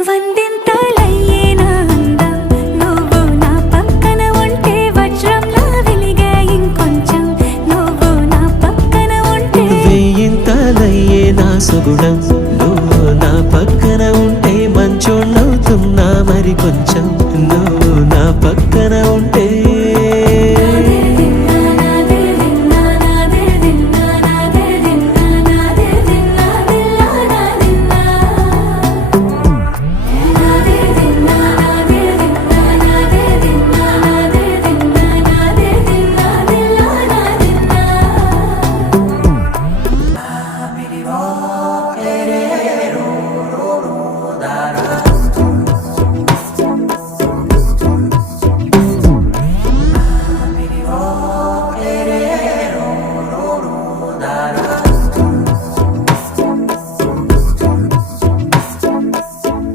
వందింతలయ్యేనా అందం నువ్వు నా పక్కన ఉంటే వజ్రంలా వెలిగే ఇంకొంచెం నువ్వు నా పక్కన ఉంటే వేయింతలయ్యేనా సుగుణం